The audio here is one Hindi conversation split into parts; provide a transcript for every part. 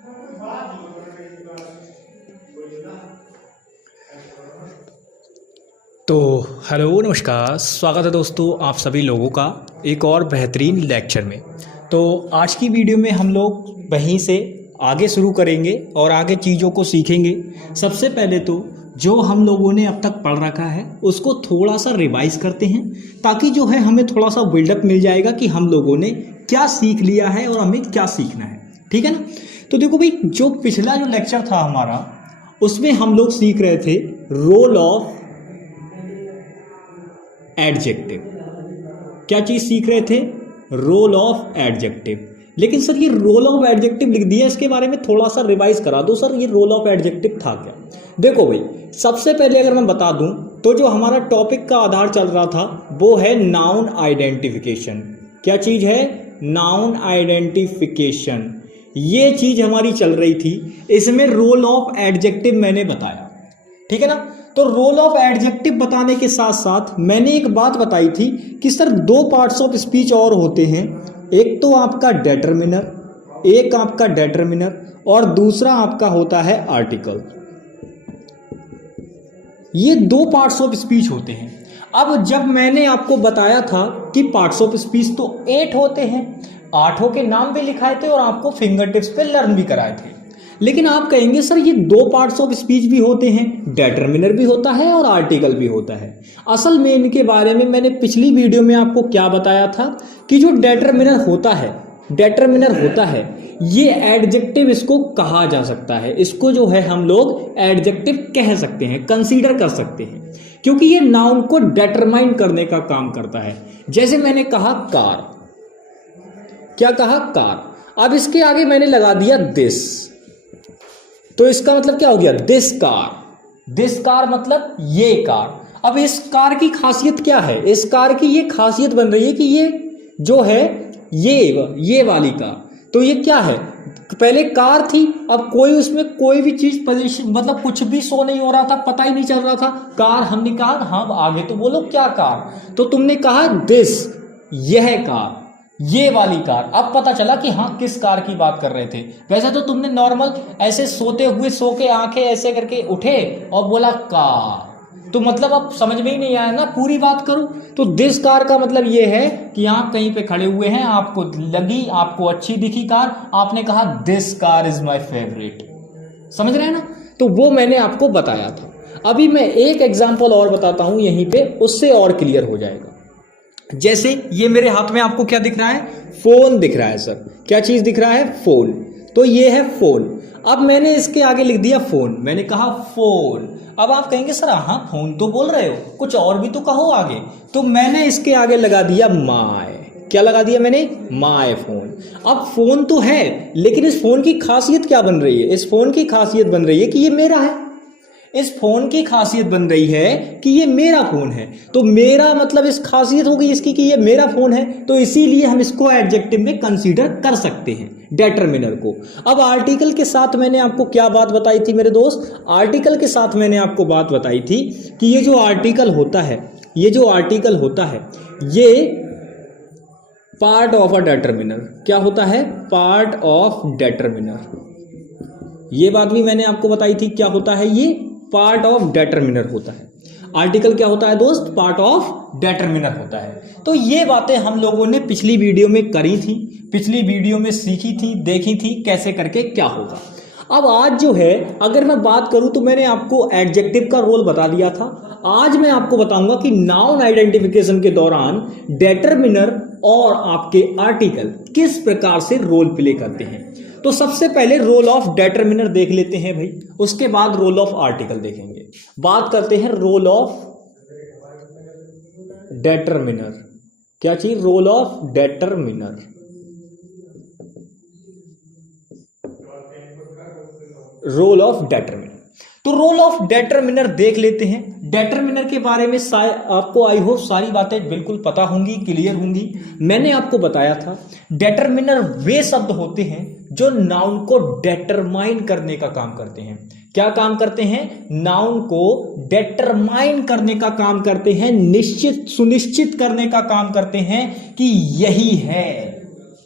तो हेलो नमस्कार, स्वागत है दोस्तों आप सभी लोगों का एक और बेहतरीन लेक्चर में। तो आज की वीडियो में हम लोग वहीं से आगे शुरू करेंगे और आगे चीज़ों को सीखेंगे। सबसे पहले तो जो हम लोगों ने अब तक पढ़ रखा है उसको थोड़ा सा रिवाइज करते हैं, ताकि जो है हमें थोड़ा सा बिल्डअप मिल जाएगा कि हम लोगों ने क्या सीख लिया है और हमें क्या सीखना है। ठीक है ना। तो देखो भाई, जो पिछला जो लेक्चर था हमारा उसमें हम लोग सीख रहे थे रोल ऑफ एडजेक्टिव। क्या चीज सीख रहे थे? Role of adjective. लेकिन सर ये रोल ऑफ एडजेक्टिव लिख दिया, इसके बारे में थोड़ा सा रिवाइज करा दो सर, ये रोल ऑफ एडजेक्टिव था क्या? देखो भाई, सबसे पहले अगर मैं बता दूं तो जो हमारा टॉपिक का आधार चल रहा था वो है नाउन आइडेंटिफिकेशन। क्या चीज है? Noun identification. ये चीज हमारी चल रही थी, इसमें रोल ऑफ एडजेक्टिव मैंने बताया। ठीक है ना। तो रोल ऑफ एडजेक्टिव बताने के साथ साथ मैंने एक बात बताई थी कि सर दो पार्ट्स ऑफ स्पीच और होते हैं, एक तो आपका डेटरमिनर, और दूसरा आपका होता है आर्टिकल। ये दो पार्ट्स ऑफ स्पीच होते हैं। अब जब मैंने आपको बताया था कि पार्ट्स ऑफ स्पीच तो 8 होते हैं, 8 के नाम भी लिखाए थे और आपको फिंगर टिप्स पे लर्न भी कराए थे। लेकिन आप कहेंगे सर ये दो पार्ट्स ऑफ स्पीच भी होते हैं, डेटरमिनर भी होता है और आर्टिकल भी होता है। असल में इनके बारे में मैंने पिछली वीडियो में आपको क्या बताया था कि जो डेटरमिनर होता है ये एडजेक्टिव इसको कहा जा सकता है, इसको जो है हम लोग एडजेक्टिव कह सकते हैं, कंसीडर कर सकते हैं, क्योंकि ये नाउन को डिटरमाइन करने का काम करता है। जैसे मैंने कहा कार, क्या कहा? कार। अब इसके आगे मैंने लगा दिया दिस, तो इसका मतलब क्या हो गया? This car. दिस कार मतलब ये कार। अब इस कार की खासियत क्या है? इस कार की ये खासियत बन रही है कि ये जो है ये वाली कार, तो ये क्या है? पहले कार थी, अब कोई उसमें कोई भी चीज पोजीशन मतलब कुछ भी शो नहीं हो रहा था, पता ही नहीं चल रहा था। कार हमने कहा, हाँ आगे तो बोलो क्या कार, तो तुमने कहा दिस, यह कार, ये वाली कार। अब पता चला कि हाँ किस कार की बात कर रहे थे। वैसे तो तुमने नॉर्मल ऐसे सोते हुए सो के आंखें ऐसे करके उठे और बोला कार, तो मतलब अब समझ में ही नहीं आया ना पूरी बात करूं। तो दिस कार का मतलब ये है कि आप कहीं पे खड़े हुए हैं, आपको लगी, आपको अच्छी दिखी कार, आपने कहा this car is my favourite. समझ रहे हैं ना। तो वो मैंने आपको बताया था। अभी मैं एक एग्जांपल और बताता हूं यहीं पे, उससे और क्लियर हो जाएगा। जैसे ये मेरे हाथ में आपको क्या दिख रहा है? फोन दिख रहा है सर। क्या चीज दिख रहा है? फोन। तो ये है फोन। अब मैंने इसके आगे लिख दिया फोन, मैंने कहा फोन। अब आप कहेंगे सर हाँ फोन तो बोल रहे हो, कुछ और भी तो कहो आगे, तो मैंने इसके आगे लगा दिया माय। क्या लगा दिया मैंने? My phone. अब फोन तो है, लेकिन इस फोन की खासियत क्या बन रही है? इस फोन की खासियत बन रही है कि ये मेरा है। इस फोन की खासियत बन रही है कि ये मेरा फोन है। तो मेरा मतलब इस खासियत हो गई इसकी कि ये मेरा फोन है, तो इसीलिए हम इसको एडजेक्टिव में कंसीडर कर सकते हैं, डेटरमिनर को। अब आर्टिकल के साथ मैंने आपको क्या बात बताई थी मेरे दोस्त? आर्टिकल के साथ मैंने आपको बात बताई थी कि ये जो आर्टिकल होता है ये पार्ट ऑफ अ डेटरमिनर। क्या होता है? Part of determiner. ये बात भी मैंने आपको बताई थी। क्या होता है? ये पार्ट ऑफ डेटरमिनर होता है। आर्टिकल क्या होता है दोस्त? पार्ट ऑफ डेटरमिनर होता है। तो ये बातें हम लोगों ने पिछली वीडियो में करी थी, पिछली वीडियो में सीखी थी, देखी थी कैसे करके क्या होगा। अब आज जो है अगर मैं बात करूं तो मैंने आपको एडजेक्टिव का रोल बता दिया था। आज मैं आपको बताऊंगा कि नाउन आइडेंटिफिकेशन के दौरान डेटरमिनर और आपके आर्टिकल किस प्रकार से रोल प्ले करते हैं। तो सबसे पहले रोल ऑफ डेटरमिनर देख लेते हैं भाई, उसके बाद रोल ऑफ आर्टिकल देखेंगे। बात करते हैं रोल ऑफ डेटरमिनर। क्या चीज? Role of determiner. Role of determiner. तो रोल ऑफ डेटरमिनर देख लेते हैं। डेटरमिनर के बारे में आपको आई होप सारी बातें बिल्कुल पता होंगी, क्लियर होंगी। मैंने आपको बताया था डेटरमिनर वे शब्द होते हैं जो नाउन को डेटरमाइन करने का काम करते हैं। क्या काम करते हैं? नाउन को डेटरमाइन करने का काम करते हैं, निश्चित सुनिश्चित करने का काम करते हैं कि यही है,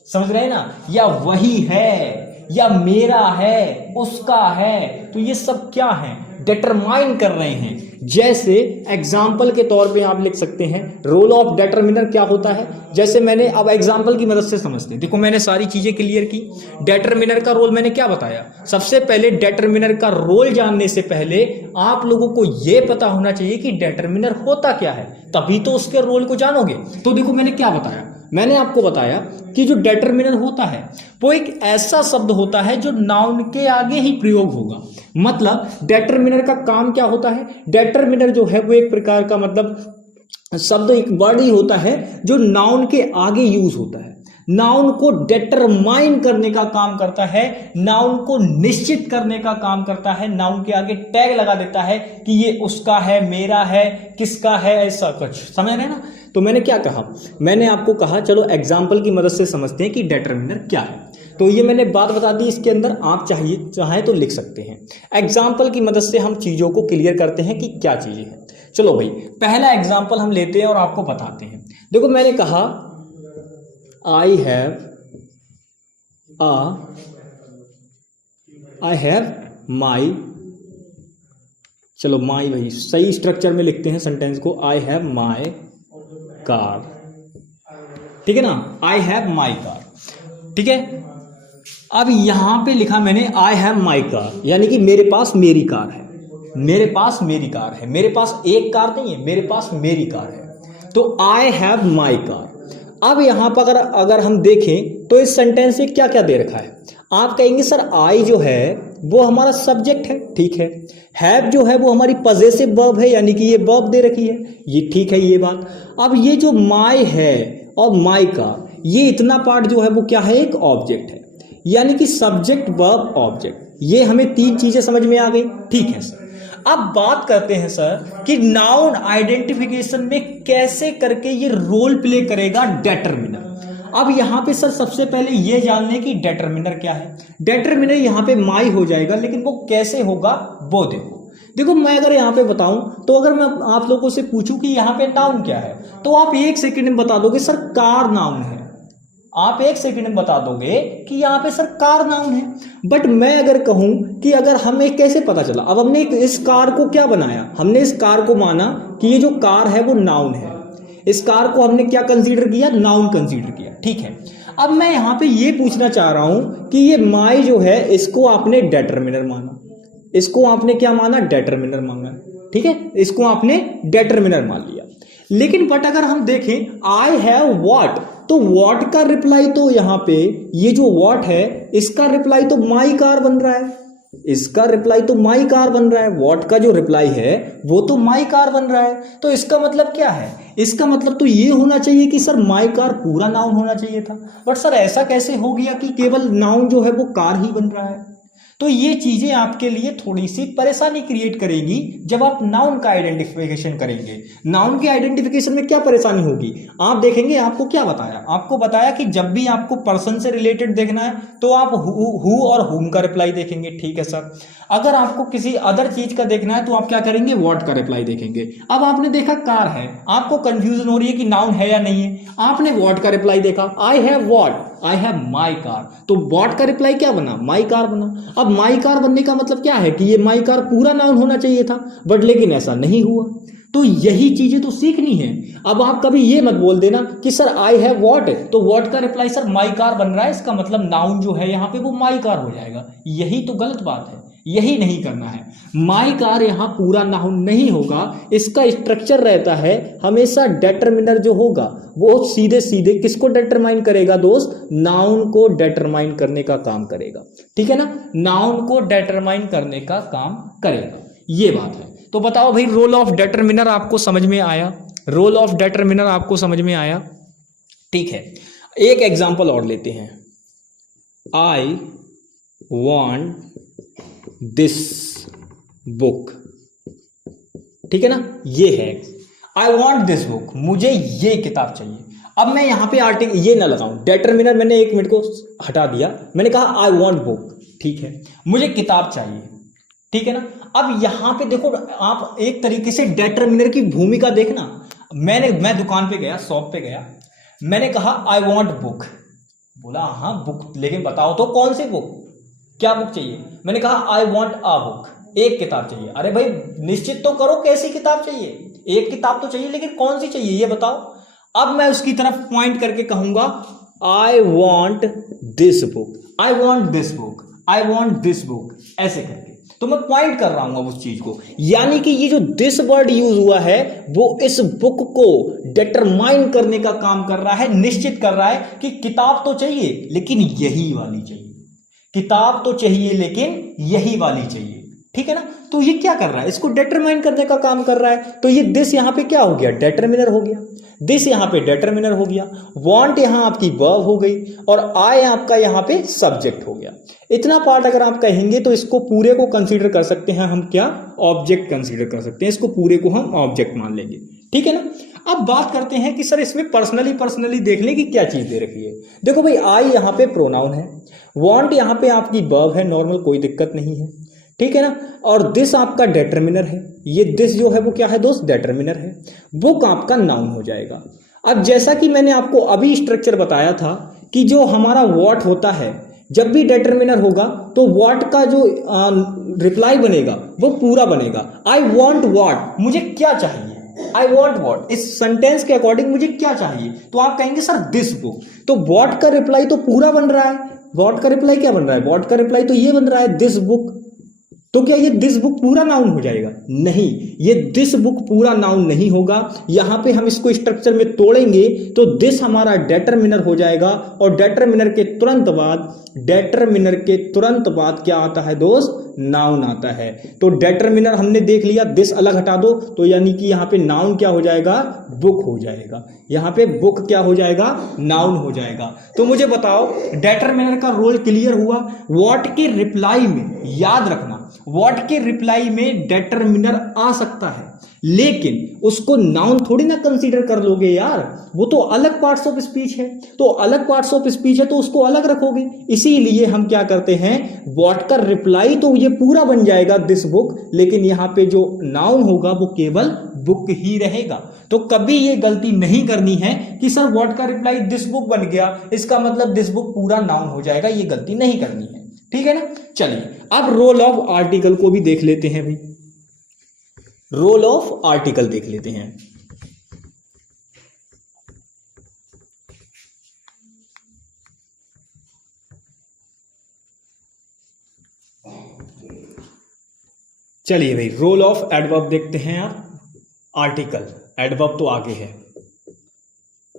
समझ रहे हैं ना, या वही है, या मेरा है, उसका है, तो ये सब क्या है, डिटरमाइन कर रहे हैं। जैसे एग्जाम्पल के तौर पे आप लिख सकते हैं रोल ऑफ डिटरमिनर क्या होता है। जैसे मैंने अब एग्जाम्पल की मदद से समझते हैं, देखो मैंने सारी चीजें क्लियर की। डिटरमिनर का रोल मैंने क्या बताया, सबसे पहले डिटरमिनर का रोल जानने से पहले आप लोगों को यह पता होना चाहिए कि डिटरमिनर होता क्या है, तभी तो उसके रोल को जानोगे। तो देखो मैंने क्या बताया, मैंने आपको बताया कि जो डिटरमिनर होता है वो एक ऐसा शब्द होता है जो नाउन के आगे ही प्रयोग होगा। मतलब डिटरमिनर का काम क्या होता है, डिटरमिनर जो है वो एक प्रकार का मतलब शब्द, एक वर्ड ही होता है जो नाउन के आगे यूज होता है। नाउन को डिटरमाइन करने का काम करता है, नाउन को निश्चित करने का काम करता है, नाउन के आगे टैग लगा देता है कि ये उसका है, मेरा है, किसका है, ऐसा कुछ। समझ रहे ना। तो मैंने क्या कहा, मैंने आपको कहा चलो एग्जाम्पल की मदद से समझते हैं कि डिटरमिनर क्या है। तो ये मैंने बात बता दी, इसके अंदर आप चाहें तो लिख सकते हैं। एग्जाम्पल की मदद से हम चीज़ों को क्लियर करते हैं कि क्या चीज़ें हैं। चलो भाई पहला एग्जाम्पल हम लेते हैं और आपको बताते हैं। देखो मैंने कहा आई हैव माई, चलो माई, भाई सही स्ट्रक्चर में लिखते हैं सेंटेंस को, आई हैव माई कार, ठीक है ना, आई हैव माई कार, ठीक है। अब यहां पे लिखा मैंने आई हैव माई कार, यानी कि मेरे पास मेरी कार है, मेरे पास मेरी कार है, मेरे पास एक कार नहीं है, मेरे पास मेरी कार है। तो आई हैव माई कार। अब यहां पर अगर हम देखें तो इस सेंटेंस से क्या क्या दे रखा है, आप कहेंगे सर आई जो है वो हमारा सब्जेक्ट है, ठीक है। हैव जो है वो हमारी पजेसिव वर्ब है, यानी कि ये वर्ब दे रखी है, ये ठीक है ये बात। अब ये जो माई है और माई का ये इतना पार्ट जो है वो क्या है, एक ऑब्जेक्ट है, यानी कि सब्जेक्ट वर्ब ऑब्जेक्ट। ये हमें तीन चीजें समझ में आ गई, ठीक है सर। अब बात करते हैं सर कि नाउन आइडेंटिफिकेशन में कैसे करके ये रोल प्ले करेगा डिटरमिनर। अब यहां पे सर सबसे पहले ये जान लें कि डिटरमिनर क्या है। डिटरमिनर यहां पे माई हो जाएगा, लेकिन वो कैसे होगा वो देखो मैं अगर यहां पे बताऊं तो अगर मैं आप लोगों से पूछूं कि यहां पे नाउन क्या है, तो आप एक सेकंड में बता दोगे सर कार नाउन है, आप एक सेकंड में बता दोगे कि यहाँ पे सर कार नाउन है। बट मैं अगर कहूं कि अगर हमें कैसे पता चला, अब हमने इस कार को क्या बनाया, हमने इस कार को माना कि ये जो कार है वो नाउन है, इस कार को हमने क्या कंसीडर किया, नाउन कंसीडर किया, ठीक है। अब मैं यहाँ पे ये पूछना चाह रहा हूं कि ये माई जो है इसको आपने डिटरमिनर माना, इसको आपने क्या माना, डिटरमिनर माना, ठीक है, इसको आपने डिटरमिनर मान लिया। लेकिन बट अगर हम देखें आई हैव व्हाट, तो व्हाट का रिप्लाई तो यहां पे ये जो व्हाट है इसका रिप्लाई तो माई कार बन रहा है, इसका रिप्लाई तो माई कार बन रहा है, व्हाट का जो रिप्लाई है वो तो माई कार बन रहा है। तो इसका मतलब क्या है, इसका मतलब तो ये होना चाहिए कि सर माई कार पूरा नाउन होना चाहिए था। बट सर ऐसा कैसे हो गया कि केवल नाउन जो है वो कार ही बन रहा है। तो ये चीजें आपके लिए थोड़ी सी परेशानी क्रिएट करेगी जब आप नाउन का आइडेंटिफिकेशन करेंगे। नाउन के आइडेंटिफिकेशन में क्या परेशानी होगी, आप देखेंगे आपको क्या बताया, आपको बताया कि जब भी आपको पर्सन से रिलेटेड देखना है तो आप हु और हुम का रिप्लाई देखेंगे, ठीक है सर। अगर आपको किसी अदर चीज का देखना है तो आप क्या करेंगे, व्हाट का रिप्लाई देखेंगे। अब आपने देखा कार है, आपको कंफ्यूजन हो रही है कि नाउन है या नहीं है, आपने व्हाट का रिप्लाई देखा, I have what, I have my car, तो व्हाट का रिप्लाई क्या बना, माई कार बना। अब माई कार बनने का मतलब क्या है कि ये माई कार पूरा नाउन होना चाहिए था, बट लेकिन ऐसा नहीं हुआ। तो यही चीजें तो सीखनी है। अब आप कभी ये मत बोल देना कि सर आई हैव व्हाट है तो व्हाट का रिप्लाई सर माई कार बन रहा है, इसका मतलब नाउन जो है यहाँ पे वो माई कार हो जाएगा। यही तो गलत बात है, यही नहीं करना है। माई कार यहाँ पूरा नाउन नहीं होगा, इसका स्ट्रक्चर रहता है हमेशा डिटरमिनर जो होगा वो सीधे सीधे किसको डिटरमाइन करेगा दोस्त, नाउन को डिटरमाइन करने का काम करेगा, ठीक है ना, नाउन को डिटरमाइन करने का काम करेगा, ये बात है। तो बताओ भाई रोल ऑफ डिटरमिनर आपको समझ में आया, रोल ऑफ डिटरमिनर आपको समझ में आया, ठीक है। एक एग्जांपल और लेते हैं, आई वांट दिस बुक, ठीक है ना, ये है आई वॉन्ट दिस बुक, मुझे ये किताब चाहिए। अब मैं यहां पे आर्टिकल ये ना लगाऊं, डिटरमिनर मैंने एक मिनट को हटा दिया, मैंने कहा आई वॉन्ट बुक, ठीक है, मुझे किताब चाहिए, ठीक है ना। अब यहां पे देखो आप एक तरीके से डिटरमिनर की भूमिका देखना। मैं दुकान पे गया, शॉप पे गया, मैंने कहा आई वॉन्ट बुक, बोला हाँ बुक, लेकिन बताओ तो कौन सी बुक, क्या बुक चाहिए? मैंने कहा आई वॉन्ट अ बुक, एक किताब चाहिए। अरे भाई निश्चित तो करो कैसी किताब चाहिए, एक किताब तो चाहिए, लेकिन कौन सी चाहिए ये बताओ। अब मैं उसकी तरफ पॉइंट करके कहूंगा I want this book, I want this book, I want this book, ऐसे करके तो मैं पॉइंट कर रहा हूं अब उस चीज को। यानी कि ये जो दिस वर्ड यूज हुआ है वो इस बुक को डिटरमाइन करने का काम कर रहा है, निश्चित कर रहा है कि किताब तो चाहिए लेकिन यही वाली चाहिए, किताब तो चाहिए लेकिन यही वाली चाहिए, ठीक है ना। तो ये क्या कर रहा है, इसको डिटरमाइन करने का काम कर रहा है। तो ये दिस यहां पे क्या हो गया, डिटरमिनर हो गया, दिस यहां पे डिटरमिनर हो गया, वांट यहां आपकी वर्ब हो गई और आई आपका यहां पे सब्जेक्ट हो गया। इतना पार्ट अगर आप कहेंगे तो इसको पूरे को कंसीडर कर सकते हैं हम, क्या ऑब्जेक्ट कंसीडर कर सकते हैं, इसको पूरे को हम ऑब्जेक्ट मान लेंगे, ठीक है ना। अब बात करते हैं कि सर इसमें पर्सनली देख लें कि क्या चीज दे रखी है। देखो भाई आई यहां पे प्रोनाउन है, वांट यहां पे आपकी वर्ब है, नॉर्मल कोई दिक्कत नहीं है, ठीक है ना। और दिस आपका डिटरमिनर है, ये दिस जो है वो क्या है दोस्त, डिटरमिनर है। बुक आपका नाउन हो जाएगा। अब जैसा कि मैंने आपको अभी स्ट्रक्चर बताया था कि जो हमारा व्हाट होता है जब भी डिटरमिनर होगा तो व्हाट का जो रिप्लाई बनेगा वो पूरा बनेगा। आई वॉन्ट व्हाट, मुझे क्या चाहिए, आई वॉन्ट व्हाट, इस सेंटेंस के अकॉर्डिंग मुझे क्या चाहिए, तो आप कहेंगे सर दिस बुक। तो व्हाट का रिप्लाई तो पूरा बन रहा है, व्हाट का रिप्लाई क्या बन रहा है, व्हाट का रिप्लाई तो ये बन रहा है दिस बुक। तो क्या ये दिस बुक पूरा नाउन हो जाएगा? नहीं, ये दिस बुक पूरा नाउन नहीं होगा। यहां पे हम इसको स्ट्रक्चर में तोड़ेंगे तो दिस हमारा डिटरमिनर हो जाएगा और डिटरमिनर के तुरंत बाद क्या आता है दोस्त, नाउन आता है। तो डिटरमिनर हमने देख लिया, दिस अलग हटा दो तो यानी कि यहां पे नाउन क्या हो जाएगा, बुक हो जाएगा। यहां पे बुक क्या हो जाएगा, नाउन हो जाएगा। तो मुझे बताओ डिटरमिनर का रोल क्लियर हुआ। व्हाट के रिप्लाई में, याद रखना, व्हाट के रिप्लाई में डिटरमिनर आ सकता है लेकिन उसको नाउन थोड़ी ना कंसीडर कर लोगे यार, वो तो अलग पार्ट्स ऑफ स्पीच है। तो अलग पार्ट्स ऑफ स्पीच है तो उसको अलग रखोगे, इसीलिए हम क्या करते हैं, व्हाट का रिप्लाई तो ये पूरा बन जाएगा दिस बुक, लेकिन यहां पे जो नाउन होगा वो केवल बुक ही रहेगा। तो कभी ये गलती नहीं करनी है कि सर व्हाट का रिप्लाई दिस बुक बन गया इसका मतलब दिस बुक पूरा नाउन हो जाएगा, ये गलती नहीं करनी है, ठीक है ना। चलिए अब रोल ऑफ आर्टिकल को भी देख लेते हैं भाई, रोल ऑफ आर्टिकल देख लेते हैं। चलिए भाई रोल ऑफ एडवर्ब देखते हैं आप। आर्टिकल, एडवर्ब तो आगे है,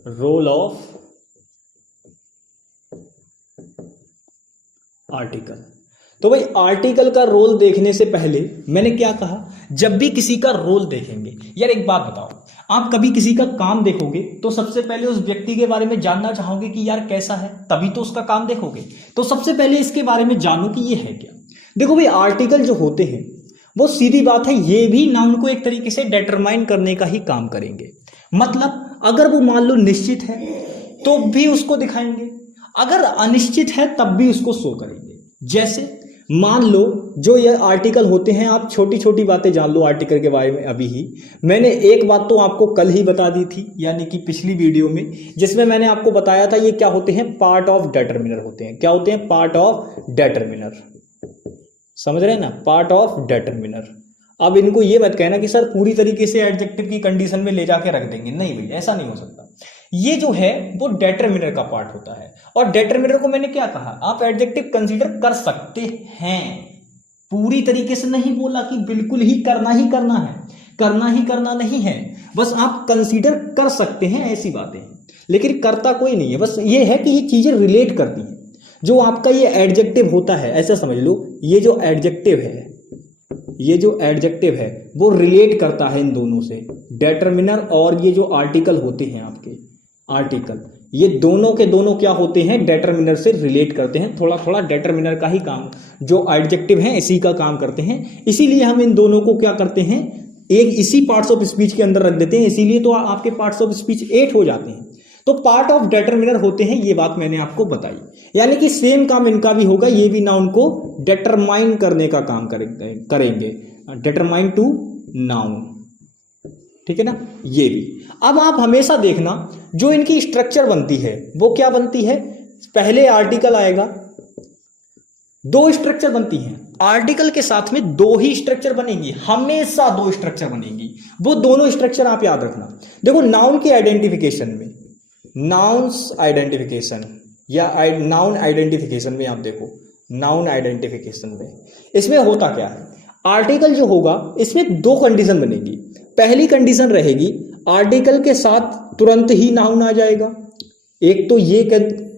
रोल ऑफ आर्टिकल। तो भाई आर्टिकल का रोल देखने से पहले मैंने क्या कहा, जब भी किसी का रोल देखेंगे, यार एक बात बताओ, आप कभी किसी का काम देखोगे तो सबसे पहले उस व्यक्ति के बारे में जानना चाहोगे कि यार कैसा है, तभी तो उसका काम देखोगे। तो सबसे पहले इसके बारे में जानो कि ये है क्या। देखो भाई आर्टिकल जो होते हैं वो सीधी बात है, ये भी नाउन को एक तरीके से डिटरमाइन करने का ही काम करेंगे। मतलब अगर वो मान लो निश्चित है तो भी उसको दिखाएंगे, अगर अनिश्चित है तब भी उसको शो करेंगे। जैसे मान लो जो ये आर्टिकल होते हैं, आप छोटी छोटी बातें जान लो आर्टिकल के बारे में। अभी ही मैंने एक बात तो आपको कल ही बता दी थी, यानी कि पिछली वीडियो में, जिसमें मैंने आपको बताया था ये क्या होते हैं, पार्ट ऑफ डिटरमिनर होते हैं। क्या होते हैं, पार्ट ऑफ डिटरमिनर, समझ रहे हैं ना, पार्ट ऑफ डिटरमिनर। अब इनको ये मत कहना कि सर पूरी तरीके से एडजेक्टिव की कंडीशन में ले जाके रख देंगे, नहीं भाई ऐसा नहीं हो सकता। ये जो है वो डिटरमिनर का पार्ट होता है, और डिटरमिनर को मैंने क्या कहा, आप एडजेक्टिव कंसीडर कर सकते हैं, पूरी तरीके से नहीं बोला कि बिल्कुल ही करना है, करना ही करना नहीं है, बस आप कंसीडर कर सकते हैं, ऐसी बातें हैं। लेकिन करता कोई नहीं है, बस ये है कि ये चीजें रिलेट करती हैं। जो आपका ये एडजेक्टिव होता है, ऐसा समझ लो, ये जो एडजेक्टिव है वो रिलेट करता है इन दोनों से, डिटरमिनर और ये जो आर्टिकल होते हैं आपके आर्टिकल, ये दोनों के दोनों क्या होते हैं, डिटरमिनर से रिलेट करते हैं। थोड़ा थोड़ा डिटरमिनर का ही काम जो एडजेक्टिव है इसी का काम करते हैं, इसीलिए हम इन दोनों को क्या करते हैं, एक इसी पार्ट्स ऑफ स्पीच के अंदर रख देते हैं, इसीलिए तो आपके पार्ट्स ऑफ स्पीच 8 हो जाते हैं। तो पार्ट ऑफ डिटरमिनर होते हैं, ये बात मैंने आपको बताई। यानी कि सेम काम इनका भी होगा, ये भी नाउन को डिटरमाइन करने का काम करेंगे, डिटरमाइन टू नाउन, ठीक है ना, ये भी। अब आप हमेशा देखना जो इनकी स्ट्रक्चर बनती है वो क्या बनती है, पहले आर्टिकल आएगा, दो स्ट्रक्चर बनती हैं, आर्टिकल के साथ में दो ही स्ट्रक्चर बनेंगी, हमेशा दो स्ट्रक्चर बनेंगी। वो दोनों स्ट्रक्चर आप याद रखना। देखो नाउन के आइडेंटिफिकेशन में, नाउन्स आइडेंटिफिकेशन या नाउन आइडेंटिफिकेशन में आप देखो, नाउन आइडेंटिफिकेशन में इसमें होता क्या है, आर्टिकल जो होगा इसमें दो कंडीशन बनेगी। पहली कंडीशन रहेगी आर्टिकल के साथ तुरंत ही नाउन आ जाएगा, एक तो ये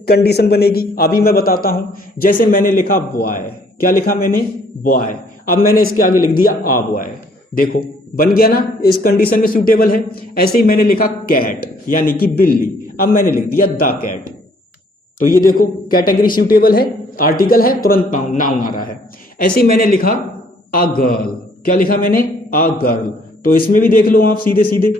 कंडीशन बनेगी, अभी मैं बताता हूं। जैसे मैंने लिखा बॉय, क्या लिखा मैंने, बॉय, अब मैंने इसके आगे लिख दिया आ बॉय, देखो बन गया ना, इस कंडीशन में सूटेबल है। ऐसे ही मैंने लिखा कैट यानी कि बिल्ली, अब मैंने लिख दिया द कैट, तो ये देखो कैटेगरी सूटेबल है, आर्टिकल है, तुरंत नाउन आ रहा है। ऐसे ही मैंने लिखा अ गर्ल, क्या लिखा मैंने, अ गर्ल, तो इसमें भी देख लो आप सीधे सीधे,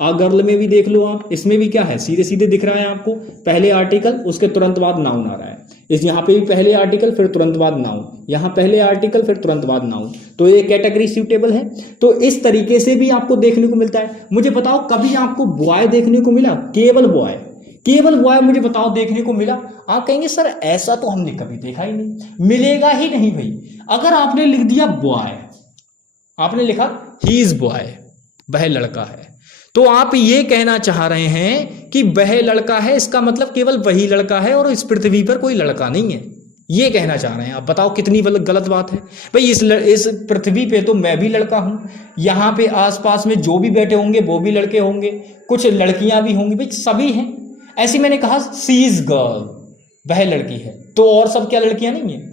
आ गर्ल में भी देख लो आप, इसमें भी क्या है, सीधे सीधे दिख रहा है आपको, पहले आर्टिकल उसके तुरंत बाद नाउन आ रहा है। इस यहाँ पे भी पहले आर्टिकल फिर तुरंत बाद नाउन, यहाँ पहले आर्टिकल फिर तुरंत बाद नाउन, तो ये कैटेगरी सूटेबल है। तो इस तरीके से भी आपको देखने को मिलता है। मुझे बताओ कभी आपको बॉय देखने को मिला, केवल बॉय, केवल बॉय मुझे बताओ देखने को मिला? आप कहेंगे सर ऐसा तो हमने कभी देखा ही नहीं, मिलेगा ही नहीं भाई। अगर आपने लिख दिया बॉय, आपने लिखा ही इज बॉय, वह लड़का है, तो आप ये कहना चाह रहे हैं कि वह लड़का है, इसका मतलब केवल वही लड़का है और इस पृथ्वी पर कोई लड़का नहीं है, ये कहना चाह रहे हैं आप। बताओ कितनी गलत बात है भाई। इस पृथ्वी पे तो मैं भी लड़का हूं, यहाँ पे आसपास में जो भी बैठे होंगे वो भी लड़के होंगे, कुछ लड़कियां भी होंगी, भाई सभी हैं। ऐसे मैंने कहा सी इज गर्ल, वह लड़की है, तो और सब क्या लड़कियां नहीं है?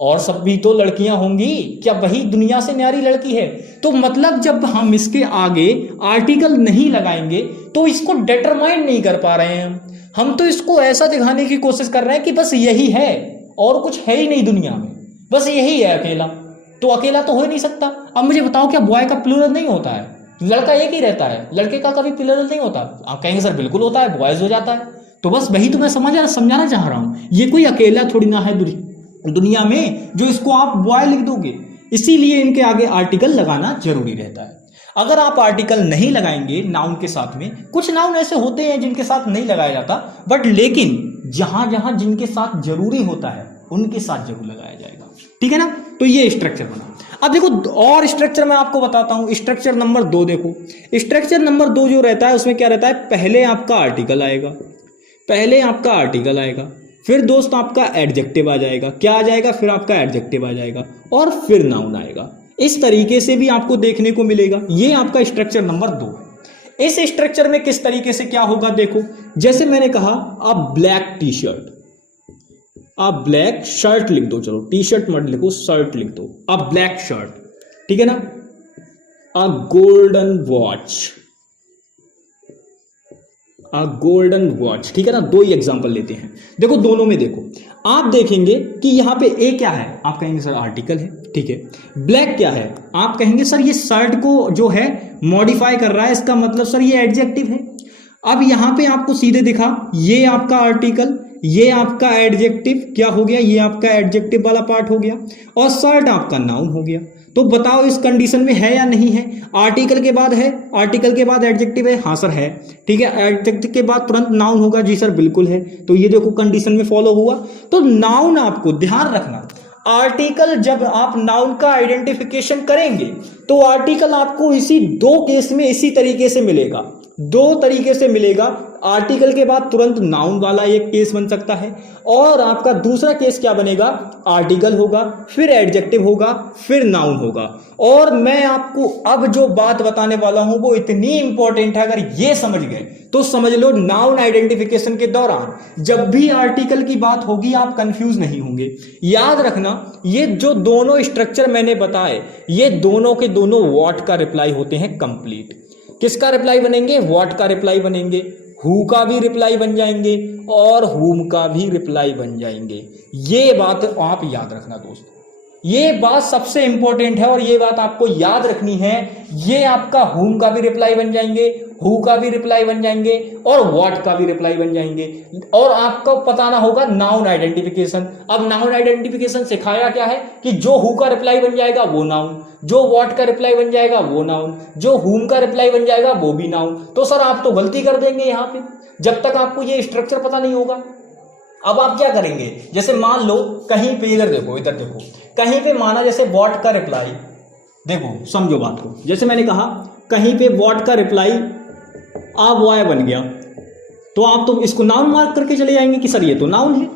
और सब भी तो लड़कियां होंगी, क्या वही दुनिया से न्यारी लड़की है? तो मतलब जब हम इसके आगे आर्टिकल नहीं लगाएंगे तो इसको डिटरमाइन नहीं कर पा रहे हैं हम तो इसको ऐसा दिखाने की कोशिश कर रहे हैं कि बस यही है और कुछ है ही नहीं दुनिया में, बस यही है अकेला। तो अकेला तो हो ही नहीं सकता। अब मुझे बताओ क्या बॉय का प्लूरल नहीं होता है? लड़का एक ही रहता है, लड़के का कभी प्लूरल नहीं होता? आप कहेंगे सर बिल्कुल होता है, बॉयज हो जाता है। तो बस वही तो मैं समझाना चाह रहा हूं, ये कोई अकेला थोड़ी ना है दुनिया में जो इसको आप बॉय लिख दोगे, इसीलिए इनके आगे आर्टिकल लगाना जरूरी रहता है। अगर आप आर्टिकल नहीं लगाएंगे नाउन के साथ में, कुछ नाउन ऐसे होते हैं जिनके साथ नहीं लगाया जाता, बट लेकिन जहां जहां जिनके साथ जरूरी होता है उनके साथ जरूर लगाया जाएगा, ठीक है ना। तो ये स्ट्रक्चर बना। अब देखो और स्ट्रक्चर मैं आपको बताता हूं, स्ट्रक्चर नंबर 2 देखो। स्ट्रक्चर नंबर 2 जो रहता है उसमें क्या रहता है, पहले आपका आर्टिकल आएगा, पहले आपका आर्टिकल आएगा, फिर दोस्त आपका एडजेक्टिव आ जाएगा, क्या आ जाएगा, फिर आपका एडजेक्टिव आ जाएगा और फिर नाउन आएगा। इस तरीके से भी आपको देखने को मिलेगा। ये आपका स्ट्रक्चर नंबर 2। इस स्ट्रक्चर में किस तरीके से क्या होगा देखो, जैसे मैंने कहा आप ब्लैक टी शर्ट, आप ब्लैक शर्ट लिख दो, चलो टी शर्ट मत लिखो, शर्ट लिख दो, आप ब्लैक शर्ट, ठीक है ना। अ गोल्डन वॉच, गोल्डन वॉच, ठीक है ना। 2 ही एग्जांपल लेते हैं। देखो दोनों में देखो, आप देखेंगे कि यहां पे ए क्या है, आप कहेंगे सर आर्टिकल है, ठीक है। ब्लैक क्या है, आप कहेंगे सर ये शर्ट को जो है मॉडिफाई कर रहा है, इसका मतलब सर ये एडजेक्टिव है। अब यहां पे आपको सीधे दिखा, ये आपका आर्टिकल, ये आपका एडजेक्टिव क्या हो गया, ये आपका एडजेक्टिव वाला पार्ट हो गया और शर्ट आपका नाउन हो गया। तो बताओ इस कंडीशन में है या नहीं है? आर्टिकल के बाद है, आर्टिकल के बाद एडजेक्टिव है, हाँ सर है, ठीक है। एडजेक्टिव के बाद तुरंत नाउन होगा, जी सर बिल्कुल है। तो ये देखो कंडीशन में फॉलो हुआ। तो नाउन आपको ध्यान रखना, आर्टिकल जब आप नाउन का आइडेंटिफिकेशन करेंगे तो आर्टिकल आपको इसी 2 केस में इसी तरीके से मिलेगा, 2 तरीके से मिलेगा। आर्टिकल के बाद तुरंत नाउन वाला एक केस बन सकता है और आपका दूसरा केस क्या बनेगा, आर्टिकल होगा, फिर एडजेक्टिव होगा, फिर नाउन होगा। और मैं आपको अब जो बात बताने वाला हूं वो इतनी इंपॉर्टेंट है, अगर ये समझ गए तो समझ लो नाउन आइडेंटिफिकेशन के दौरान जब भी आर्टिकल की बात होगी आप कंफ्यूज नहीं होंगे। याद रखना ये जो दोनों स्ट्रक्चर मैंने बताए, ये दोनों के दोनों व्हाट का रिप्लाई होते हैं कंप्लीट। किसका रिप्लाई बनेंगे, व्हाट का रिप्लाई बनेंगे, हु का भी रिप्लाई बन जाएंगे और हुम का भी रिप्लाई बन जाएंगे। ये बात आप याद रखना दोस्तों, ये बात सबसे इंपॉर्टेंट है और ये बात आपको याद रखनी है। ये आपका हुम का भी रिप्लाई बन जाएंगे, हु का भी रिप्लाई बन जाएंगे और व्हाट का भी रिप्लाई बन जाएंगे। और आपको बताना होगा नाउन आइडेंटिफिकेशन। अब नाउन आइडेंटिफिकेशन सिखाया क्या है कि जो हु का रिप्लाई बन जाएगा वो नाउन, जो व्हाट का रिप्लाई बन जाएगा वो नाउन, जो हुम का रिप्लाई बन जाएगा वो भी नाउन। तो सर आप तो गलती कर देंगे यहाँ पे जब तक आपको ये स्ट्रक्चर पता नहीं होगा। अब आप क्या करेंगे, जैसे मान लो कहीं पे इधर देखो कहीं पे माना जैसे व्हाट का रिप्लाई, देखो समझो बात को, जैसे मैंने कहा कहीं पे व्हाट का रिप्लाई आप वाई बन गया, तो आप तो इसको नाउन मार्क करके चले जाएंगे कि सर ये तो नाउन है,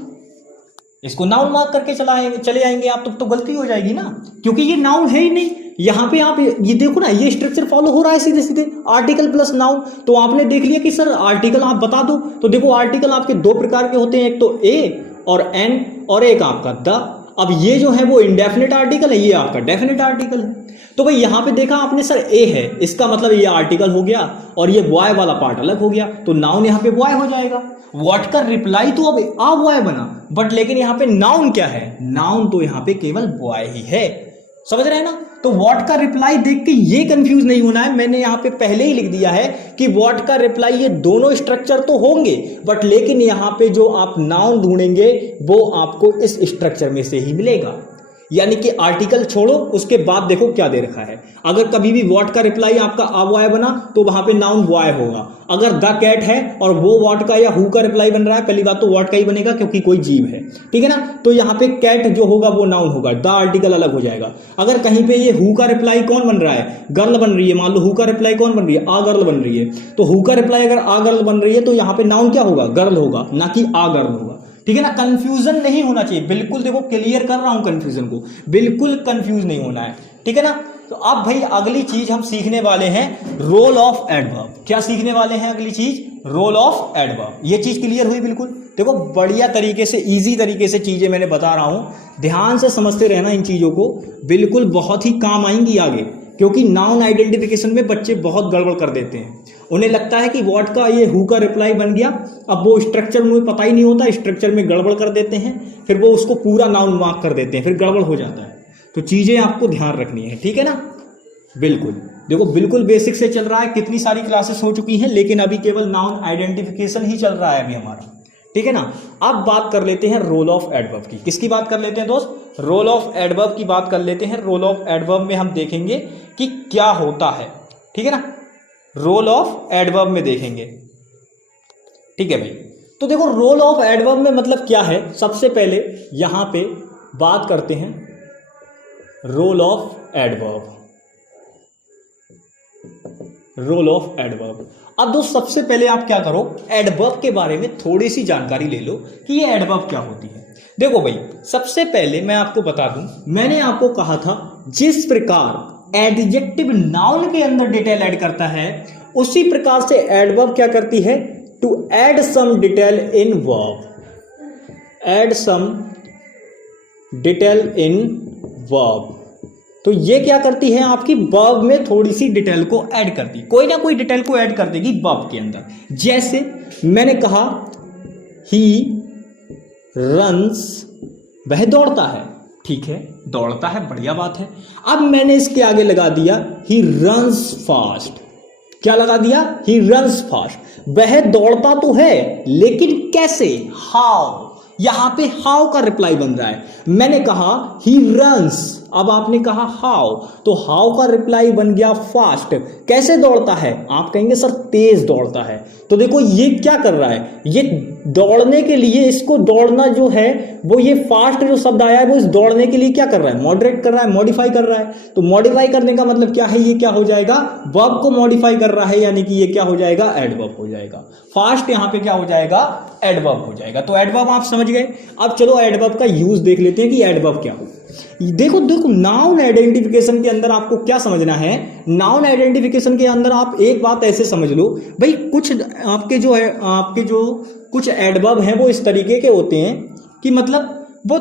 इसको नाउन मार्क करके चले आएंगे आप, तो गलती हो जाएगी ना, क्योंकि ये नाउन है ही नहीं। यहाँ पे आप ये देखो ना, ये स्ट्रक्चर फॉलो हो रहा है सीधे सीधे, आर्टिकल प्लस नाउन। तो आपने देख लिया कि सर आर्टिकल आप बता दो, तो देखो आर्टिकल आपके दो प्रकार के होते हैं, एक तो ए और एन और एक आपका द। अब ये जो है वो इंडेफिनिट आर्टिकल है, ये आपका डेफिनेट आर्टिकल है। तो भाई यहाँ पे देखा आपने सर ए है, इसका मतलब ये आर्टिकल हो गया और ये बॉय वाला पार्ट अलग हो गया, तो नाउन यहाँ पे बॉय हो जाएगा। व्हाट का रिप्लाई तो अब आ बॉय बना, बट लेकिन यहाँ पे नाउन क्या है, नाउन तो यहाँ पे केवल बॉय ही है, समझ रहे हैं ना। तो व्हाट का रिप्लाई देख के ये कंफ्यूज नहीं होना है, मैंने यहाँ पे पहले ही लिख दिया है कि व्हाट का रिप्लाई ये दोनों स्ट्रक्चर तो होंगे, बट लेकिन यहाँ पे जो आप नाउन ढूंढेंगे वो आपको इस स्ट्रक्चर में से ही मिलेगा। यानी कि आर्टिकल छोड़ो, उसके बाद देखो क्या दे रखा है। अगर कभी भी व्हाट का रिप्लाई आपका आ बॉय बना तो वहां पे नाउन बॉय होगा। अगर द कैट है और वो व्हाट का या हु का रिप्लाई बन रहा है, पहली बात तो व्हाट का ही बनेगा क्योंकि कोई जीव है, ठीक है ना। तो यहाँ पे कैट जो होगा वो नाउन होगा, द आर्टिकल अलग हो जाएगा। अगर कहीं पे ये हु का रिप्लाई कौन बन रहा है, गर्ल बन रही है, मान लो हु का रिप्लाई कौन बन रही है, आ गर्ल बन रही है, तो हु का रिप्लाई अगर आ गर्ल बन रही है तो यहाँ पे नाउन क्या होगा, गर्ल होगा, ना कि आ गर्ल होगा, ठीक है ना। कंफ्यूजन नहीं होना चाहिए, बिल्कुल देखो क्लियर कर रहा हूं कंफ्यूजन को, बिल्कुल कंफ्यूज नहीं होना है, ठीक है ना। तो अब भाई अगली चीज हम सीखने वाले हैं रोल ऑफ एडवर्ब। क्या सीखने वाले हैं अगली चीज, रोल ऑफ एडवर्ब। ये चीज क्लियर हुई बिल्कुल। देखो बढ़िया तरीके से, इजी तरीके से चीजें मैंने बता रहा हूं, ध्यान से समझते रहना इन चीजों को, बिल्कुल बहुत ही काम आएंगी आगे। क्योंकि नाउन आइडेंटिफिकेशन में बच्चे बहुत गड़बड़ कर देते हैं, उन्हें लगता है कि व्हाट का ये हु का रिप्लाई बन गया, अब वो स्ट्रक्चर उन्हें पता ही नहीं होता, स्ट्रक्चर में गड़बड़ कर देते हैं, फिर वो उसको पूरा नाउन मार्क कर देते हैं, फिर गड़बड़ हो जाता है। तो चीजें आपको ध्यान रखनी है, ठीक है ना। बिल्कुल देखो, बिल्कुल बेसिक से चल रहा है, कितनी सारी क्लासेस हो चुकी हैं, लेकिन अभी केवल नाउन आइडेंटिफिकेशन ही चल रहा है अभी हमारा, ठीक है ना। अब बात कर लेते हैं रोल ऑफ एडवर्ब की। किसकी बात कर लेते हैं दोस्त, रोल ऑफ एडवर्ब की बात कर लेते हैं। रोल ऑफ एडवर्ब में हम देखेंगे कि क्या होता है, ठीक है ना, रोल ऑफ एडवर्ब में देखेंगे, ठीक है भाई। तो देखो रोल ऑफ एडवर्ब में मतलब क्या है, सबसे पहले यहां पे बात करते हैं role of adverb. Role of adverb. अब दोस्त सबसे पहले आप क्या करो, एडवर्ब के बारे में थोड़ी सी जानकारी ले लो कि ये एडवर्ब क्या होती है। देखो भाई, सबसे पहले मैं आपको बता दूं, मैंने आपको कहा था जिस प्रकार एडजेक्टिव नाउन के अंदर डिटेल ऐड करता है, उसी प्रकार से एडवर्ब क्या करती है, to add some detail in verb. Add some detail in verb. तो ये क्या करती है, आपकी वर्ब में थोड़ी सी डिटेल को ऐड करती, कोई ना कोई डिटेल को ऐड कर देगी वर्ब के अंदर। जैसे मैंने कहा ही रन्स, वह दौड़ता है, ठीक है, दौड़ता है, बढ़िया बात है। अब मैंने इसके आगे लगा दिया ही रन्स फास्ट। क्या लगा दिया, ही रन्स फास्ट। वह दौड़ता तो है लेकिन कैसे, हाउ। यहां पे हाउ का रिप्लाई बन रहा है। मैंने कहा ही रन्स, अब आपने कहा हाउ, तो हाउ का रिप्लाई बन गया फास्ट। कैसे दौड़ता है, आप कहेंगे सर तेज दौड़ता है। तो देखो ये क्या कर रहा है, ये दौड़ने के लिए, इसको दौड़ना जो है वो, ये फास्ट जो शब्द आया है वो इस दौड़ने के लिए क्या कर रहा है, मॉडरेट कर रहा है, मॉडिफाई कर रहा है। तो मॉडिफाई करने का मतलब क्या है, ये क्या हो जाएगा, वर्ब को मॉडिफाई कर रहा है, यानी कि ये क्या हो जाएगा, एडवर्ब हो जाएगा। फास्ट यहां पे क्या हो जाएगा, एडवर्ब हो जाएगा। तो एडवर्ब आप समझ गए। अब चलो एडवर्ब का यूज देख लेते हैं कि एडवर्ब क्या हो। देखो नाउन आइडेंटिफिकेशन के अंदर आपको क्या समझना है, नाउन आइडेंटिफिकेशन के अंदर आप एक बात ऐसे समझ लो भाई, कुछ आपके जो कुछ एडवर्ब हैं वो इस तरीके के होते हैं कि मतलब वो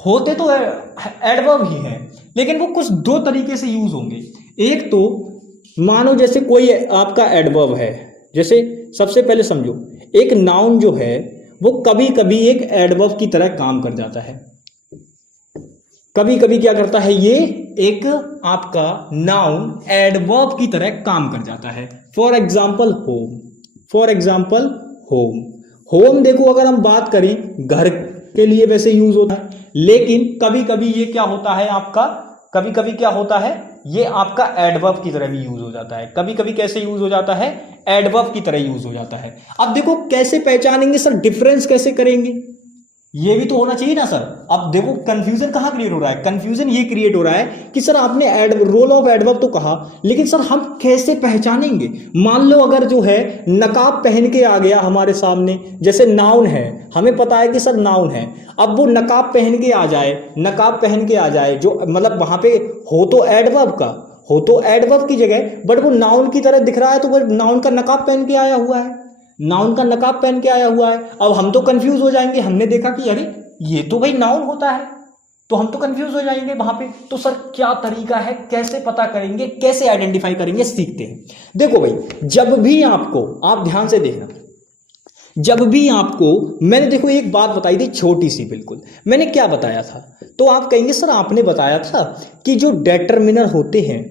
होते तो एडवर्ब ही है, लेकिन वो कुछ दो तरीके से यूज होंगे। एक तो मानो जैसे कोई आपका एडवर्ब है, जैसे सबसे पहले समझो एक नाउन जो है वो कभी कभी एक एडवर्ब की तरह काम कर जाता है। कभी कभी क्या करता है, ये एक आपका नाउन एडवर्ब की तरह काम कर जाता है। For example home, for example home. Home देखो अगर हम बात करें घर के लिए वैसे यूज होता है, लेकिन कभी कभी ये क्या होता है आपका, कभी कभी क्या होता है, ये आपका एडवर्ब की तरह भी यूज हो जाता है। कभी कभी कैसे यूज हो जाता है, एडवर्ब की तरह यूज हो जाता है। अब देखो कैसे पहचानेंगे सर, डिफरेंस कैसे करेंगे, ये भी तो होना चाहिए ना सर। अब देखो कंफ्यूजन कहाँ क्रिएट हो रहा है, कंफ्यूजन ये क्रिएट हो रहा है कि सर आपने रोल ऑफ एडवर्ब तो कहा, लेकिन सर हम कैसे पहचानेंगे। मान लो अगर जो है नकाब पहन के आ गया हमारे सामने, जैसे नाउन है, हमें पता है कि सर नाउन है, अब वो नकाब पहन के आ जाए, नकाब पहन के आ जाए, जो मतलब वहां पे हो तो एडवर्ब का, हो तो एडवर्ब की जगह, बट वो नाउन की तरह दिख रहा है, तो वो नाउन का नकाब पहन के आया हुआ है, नाउन का नकाब पहन के आया हुआ है। अब हम तो कंफ्यूज हो जाएंगे, हमने देखा कि अरे ये तो भाई नाउन होता है, तो हम तो कंफ्यूज हो जाएंगे वहां पे। तो सर क्या तरीका है, कैसे पता करेंगे, कैसे आइडेंटिफाई करेंगे, सीखते हैं। देखो भाई, जब भी आपको, आप ध्यान से देखना, जब भी आपको मैंने देखो एक बात बताई थी छोटी सी, बिल्कुल मैंने क्या बताया था, तो आप कहेंगे सर आपने बताया था कि जो डिटरमिनर होते हैं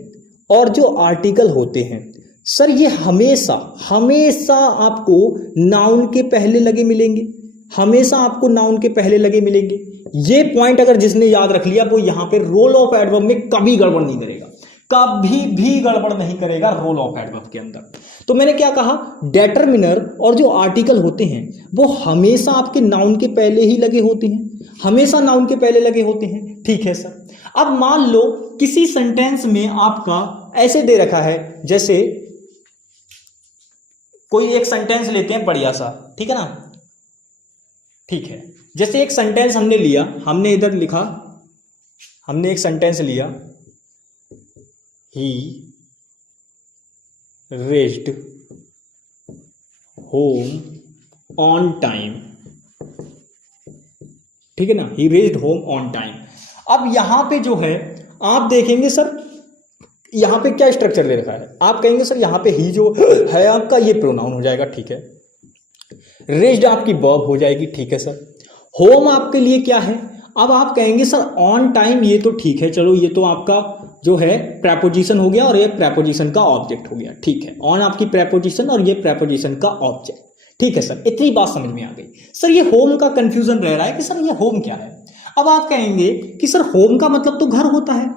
और जो आर्टिकल होते हैं सर ये हमेशा हमेशा आपको नाउन के पहले लगे मिलेंगे, हमेशा आपको नाउन के पहले लगे मिलेंगे। ये पॉइंट अगर जिसने याद रख लिया वो यहां पे रोल ऑफ एडवर्ब में कभी गड़बड़ नहीं करेगा, कभी भी गड़बड़ नहीं करेगा रोल ऑफ एडवर्ब के अंदर। तो मैंने क्या कहा, डिटरमिनर और जो आर्टिकल होते हैं वो हमेशा आपके नाउन के पहले ही लगे होते हैं, हमेशा नाउन के पहले लगे होते हैं। ठीक है सर, अब मान लो किसी सेंटेंस में आपका ऐसे दे रखा है, जैसे कोई एक सेंटेंस लेते हैं बढ़िया सा, ठीक है ना, ठीक है, जैसे एक सेंटेंस हमने लिया, हमने इधर लिखा, हमने एक सेंटेंस लिया, ही reached होम ऑन टाइम, ठीक है ना, ही reached होम ऑन टाइम। अब यहां पे जो है आप देखेंगे सर यहां पे क्या स्ट्रक्चर दे रखा है, आप कहेंगे सर यहां पे ही जो है आपका ये प्रोनाउन हो जाएगा, ठीक है, reached आपकी वर्ब हो जाएगी, ठीक है सर, होम आपके लिए क्या है। अब आप कहेंगे सर ऑन टाइम, ये तो ठीक है, चलो ये तो आपका जो है प्रेपोजिशन हो गया और ये प्रेपोजिशन का ऑब्जेक्ट हो गया, ठीक है, ऑन आपकी प्रेपोजिशन और ये प्रेपोजिशन का ऑब्जेक्ट, ठीक है सर, इतनी बात समझ में आ गई। सर ये होम का कंफ्यूजन रह रहा है कि सर ये होम क्या है। अब आप कहेंगे कि सर होम का मतलब तो घर होता है,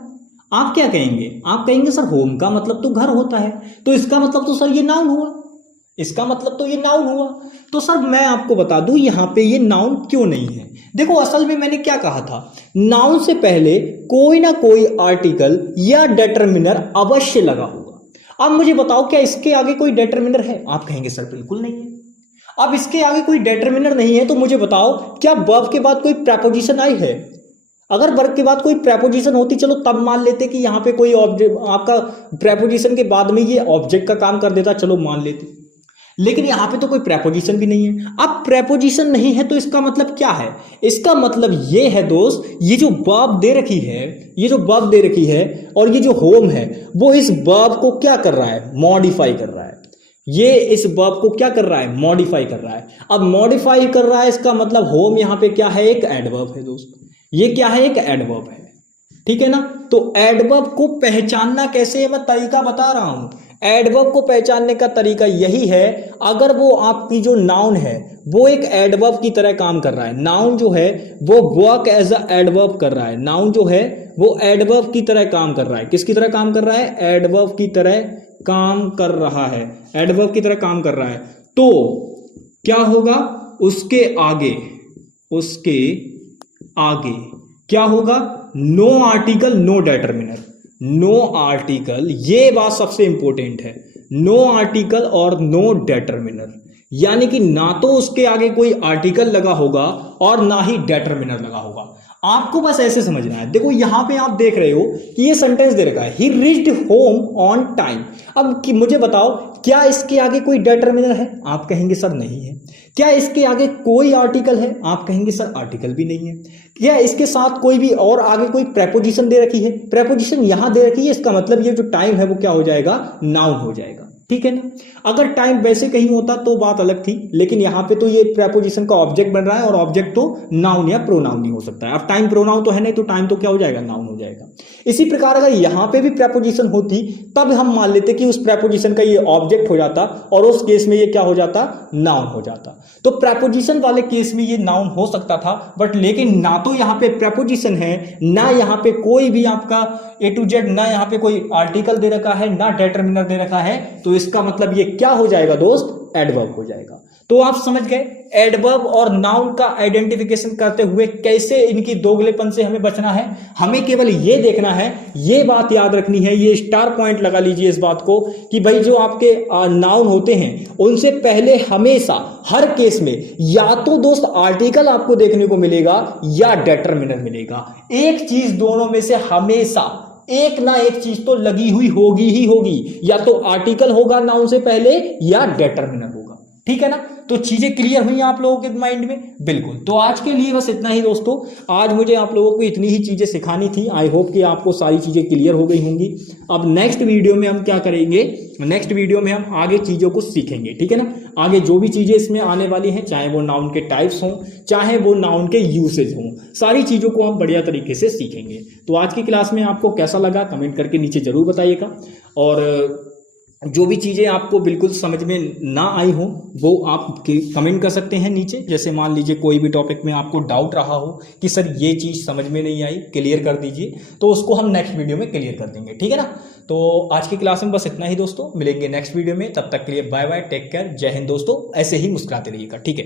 आप क्या कहेंगे, आप कहेंगे सर होम का मतलब तो घर होता है, तो इसका मतलब तो सर ये नाउन हुआ, इसका मतलब तो ये नाउन हुआ। तो सर मैं आपको बता दूं यहां पे ये नाउन क्यों नहीं है। देखो असल में मैंने क्या कहा था, नाउन से पहले कोई ना कोई आर्टिकल या डिटरमिनर अवश्य लगा होगा। अब मुझे बताओ क्या इसके आगे कोई डिटरमिनर है, आप कहेंगे सर बिल्कुल नहीं है। अब इसके आगे कोई डिटरमिनर नहीं है तो मुझे बताओ क्या वर्ब के बाद कोई प्रेपोजिशन आई है। अगर वर्ब के बाद कोई प्रेपोजिशन होती चलो तब मान लेते कि यहां पे कोई ऑब्जेक्ट, आपका प्रेपोजिशन के बाद में ये ऑब्जेक्ट का काम कर देता, चलो मान लेते, लेकिन यहां पे तो कोई प्रेपोजिशन भी नहीं है। अब प्रेपोजिशन नहीं है तो इसका मतलब क्या है, इसका मतलब ये है दोस्त, ये जो वर्ब दे रखी है, ये जो वर्ब दे रखी है और ये जो होम है वो इस वर्ब को क्या कर रहा है, मॉडिफाई कर रहा है। ये इस वर्ब को क्या कर रहा है, मॉडिफाई कर रहा है। अब मॉडिफाई कर रहा है इसका मतलब होम यहां पे क्या है, एक एडवर्ब है दोस्त, ये क्या है, एक एडवर्ब है, ठीक है ना। तो एडवर्ब को पहचानना कैसे है मैं तरीका बता रहा हूं। एडवर्ब को पहचानने का तरीका यही है, अगर वो आपकी जो नाउन है वो एक एडवर्ब की तरह काम कर रहा है, नाउन जो है वो वर्क एज अ एडवर्ब कर रहा है, नाउन जो है वो एडवर्ब की तरह काम कर रहा है। किसकी तरह काम कर रहा है, एडवर्ब की तरह काम कर रहा है, एडवर्ब की तरह काम कर रहा है। तो क्या होगा, उसके आगे क्या होगा, no article no determiner, no article, ये बात सबसे इंपॉर्टेंट है, नो आर्टिकल और नो डिटरमिनर, यानी कि ना तो उसके आगे कोई आर्टिकल लगा होगा और ना ही डिटरमिनर लगा होगा। आपको बस ऐसे समझना है। देखो यहां पे आप देख रहे हो कि ये सेंटेंस दे रखा है, ही रीच्ड होम ऑन टाइम। अब कि मुझे बताओ क्या इसके आगे कोई डिटरमिनर है, आप कहेंगे सर नहीं है। क्या इसके आगे कोई आर्टिकल है, आप कहेंगे सर आर्टिकल भी नहीं है। क्या इसके साथ कोई भी और आगे कोई प्रेपोजिशन दे रखी है, प्रेपोजिशन यहां दे रखी है, इसका मतलब ये जो टाइम है वो क्या हो जाएगा, नाउन हो जाएगा, ठीक है ना। अगर टाइम वैसे कहीं होता तो बात अलग थी, लेकिन यहां पे तो ये प्रेपोजिशन का ऑब्जेक्ट बन रहा है और ऑब्जेक्ट तो नाउन या प्रोनाउन नहीं हो सकता है। अब टाइम प्रोनाउन तो है नहीं, तो टाइम तो क्या हो जाएगा, नाउन हो जाएगा। इसी प्रकार अगर यहां पे भी प्रेपोजिशन होती तब हम मान लेते कि उस प्रेपोजिशन का ये ऑब्जेक्ट हो जाता और उस केस में ये क्या हो जाता, नाउन हो जाता। तो प्रेपोजिशन वाले केस में ये नाउन हो सकता था, बट लेकिन ना तो यहां पे प्रेपोजिशन है, ना यहां पे कोई भी आपका ए टू जेड, ना यहां पे कोई आर्टिकल दे रखा है, ना डिटरमिनर दे रखा है, तो इसका मतलब ये क्या हो जाएगा दोस्त, एडवर्ब हो जाएगा। तो आप समझ गए एडवर्ब और नाउन का आइडेंटिफिकेशन करते हुए कैसे इनकी दोगलेपन से हमें बचना है। हमें केवल ये देखना है, ये बात याद रखनी है, ये स्टार पॉइंट लगा लीजिए इस बात को कि भाई जो आपके नाउन होते हैं उनसे पहले हमेशा हर केस में या तो दोस्त आर्टिकल आपको देखने को मिलेगा या डिटरमिनर मिलेगा। एक चीज दोनों में से हमेशा एक ना एक चीज तो लगी हुई होगी ही होगी, या तो आर्टिकल होगा नाउन से पहले या डिटरमिनर होगा। ठीक है ना, तो चीजें क्लियर हुई आप लोगों के माइंड में। बिल्कुल, तो आज के लिए बस इतना ही दोस्तों। आज मुझे आप लोगों को इतनी ही चीजें सिखानी थी। आई होप कि आपको सारी चीजें क्लियर हो गई होंगी। अब नेक्स्ट वीडियो में हम क्या करेंगे, नेक्स्ट वीडियो में हम आगे चीजों को सीखेंगे। ठीक है ना, आगे जो भी चीजें इसमें आने वाली हैं, चाहे वो नाउन के टाइप्स हों, चाहे वो नाउन के यूसेज हों, सारी चीजों को हम बढ़िया तरीके से सीखेंगे। तो आज की क्लास में आपको कैसा लगा कमेंट करके नीचे जरूर बताइएगा। और जो भी चीज़ें आपको बिल्कुल समझ में ना आई हो वो आप कमेंट कर सकते हैं नीचे। जैसे मान लीजिए कोई भी टॉपिक में आपको डाउट रहा हो कि सर ये चीज़ समझ में नहीं आई, क्लियर कर दीजिए, तो उसको हम नेक्स्ट वीडियो में क्लियर कर देंगे। ठीक है ना, तो आज की क्लास में बस इतना ही दोस्तों। मिलेंगे नेक्स्ट वीडियो में, तब तक के लिए बाय बाय, टेक केयर, जय हिंद दोस्तों। ऐसे ही मुस्कुराते रहिएगा। ठीक है।